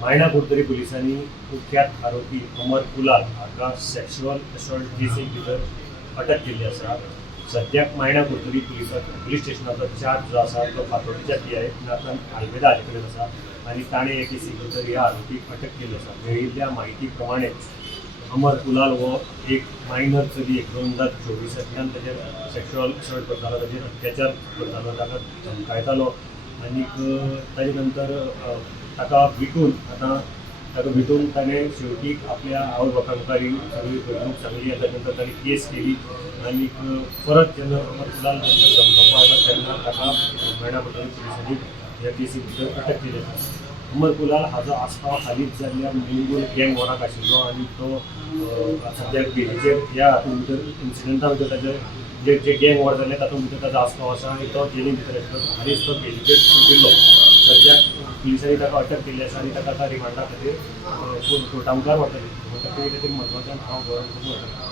मायणा कुर्तरी पोलिसांनी कुख्यात आरोपी अमर कुलाल हाका सेक्शुअल असॉल्ट केसीक भितर अटक केल्ली आसा. सद्याक मायणा कुर्तरी पुलीस स्टेशनाचो चार्ज जो आसा तो फातोर्डेच्या PI नाथन आल्मेदा हाचे कडेन आसा आनी ताणें हे केसीक भितर ह्या आरोपीक अटक केल्ली आसा. मेळिल्ल्या म्हायती प्रमाणे अमर कुलाल हो एक मायनर चली 2024तल्यान ताचेर सेक्शुअल असॉल्ट करतालो, ताचेर अत्याचार करतालो, ताका धमकायतालो आनी ताजे नंतर ताका भेटून ताणें शेवटी आपल्या आवय बापाय मुखार सगळी घडणूक सांगली. ताजे नंतर ताणें केस केली आनी परत जेन्ना अमर कुलाल नंतर धमकावपाक लागलो तेन्ना ताका मायणा कुर्तरी पुलिसांनी ह्या केसी भितर अटक केली आसा. अमर कुलाल हाजो आस्पाव हालींच जाल्ल्या मिंगूल गँग वॉराक आशिल्लो आनी तो सद्याक बेलीचेर ह्या हातूंत भितर इन्सिडंटा भितर ताचे जे गँग वॉर जाल्ले तातूंत भितर ताजो आस्पाव आसा आनी तो जेली भितर आशिल्लो. हालींच तो बेलीचेर सुटिल्लो. सद्याक पुलिसांनी ताका अटक केल्ली आसा आनी ताका आतां रिमांडा खातीर कोर्टा मुखार व्हरतले. ताचे खातीर म्हत्वाच्यान हांव गोंयांत वता.